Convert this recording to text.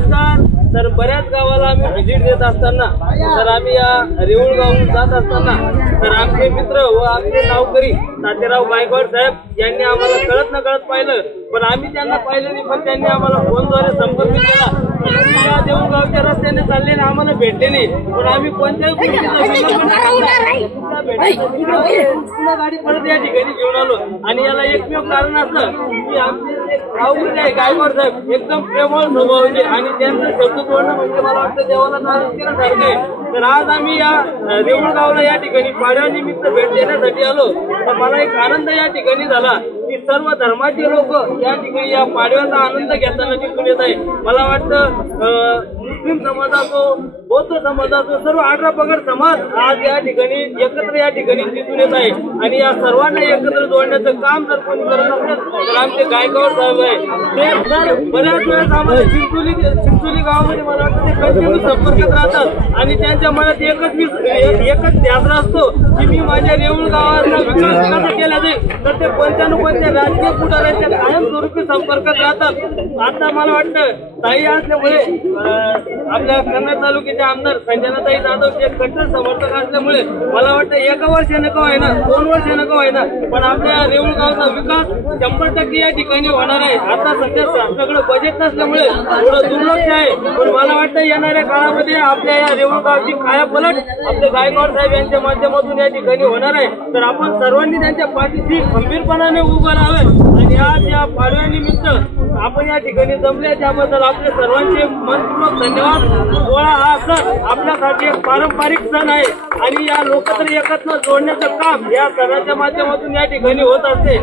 नमस्कार। तर बऱ्याच गावाला आम्ही व्हिजिट देत असताना तर आम्ही या रेऊळ गावून जात असताना तर आमचे मित्र व आमचे गावकरी तात्याराव गायकवाड साहेब यांनी आम्हाला कळत न कळत पाहिलं, पण आम्ही त्यांना पाहिलं नाही, पण त्यांनी आम्हाला फोनद्वारे संपर्क केला। या देऊळगावच्या रस्त्याने चालले आणि आम्हाला भेटले नाही, पण आम्ही कोणत्याही गाडी परत या ठिकाणी घेऊन आलो। आणि याला एकमेव कारण असं की आमचे गावकरी आहे गायकवाड साहेब एकदम प्रेमळ स्वभावाचे आणि त्यांचं शब्द बोलणं म्हणजे मला वाटतं देवाला नाराज केल्यासारखं आहे। तर आज आम्ही या देऊळगावला या ठिकाणी पाडव्यानिमित्त भेट देण्यासाठी आलो। तर मला एक आनंद या ठिकाणी झाला की सर्व धर्माचे लोक या ठिकाणी या पाडव्याचा आनंद घेताना दिसून येत आहे। मला वाटतं मुस्लिम समाज असो, बौद्ध समाज असो, सर्व 18 पगड समाज आज या ठिकाणी एकत्र या ठिकाणी दिसून येत आहे। आणि या सर्वांना एकत्र जोडण्याचं काम जर कोणी करत असेल तर आमचे गायकवाड साहेब आहे। ते जर बऱ्याच वेळेस आम्हाला चिंचोली गावामध्ये मला वाटतं ते कंटिन्यू संपर्कात राहतात आणि त्यांच्या मनात एकच ध्यास असतो की मी माझ्या रेऊळ गावाचा विकास कसा केला जाईल। तर ते कोणत्या न कोणत्या राजकीय पुढाऱ्यांच्या कायमस्वरूपी संपर्कात राहतात। आता मला वाटतं ताई असल्यामुळे आपल्या कन्नड तालुक्याचे आमदार संजनाताई जाधवचे कट्टर समर्थक असल्यामुळे मला वाटतं 1 वर्ष नको आहे ना 2 वर्ष नको आहे ना, पण आपल्या रेऊळ गावचा विकास 100% या ठिकाणी होणार आहे। आता सध्या सगळं बजेट नसल्यामुळे थोडं दुर्लक्ष आहे, पण मला वाटतं येणाऱ्या काळामध्ये आपल्या या रेऊळ गावची कायापलट आपले गायकवाड साहेब यांच्या माध्यमातून या ठिकाणी होणार आहे। तर आपण सर्वांनी त्यांच्या पाठीशी खंबीरपणाने उभं राहावे आणि आज या पाडव्यानिमित्त आपण या ठिकाणी जमले त्याबद्दल आपले सर्वांचे मनपूर्वक धन्यवाद। पोळा हा सण आपल्यासाठी एक पारंपरिक सण आहे आणि या लोकत्र एकत्र जोडण्याचं काम या सणाच्या माध्यमातून या ठिकाणी होत असते।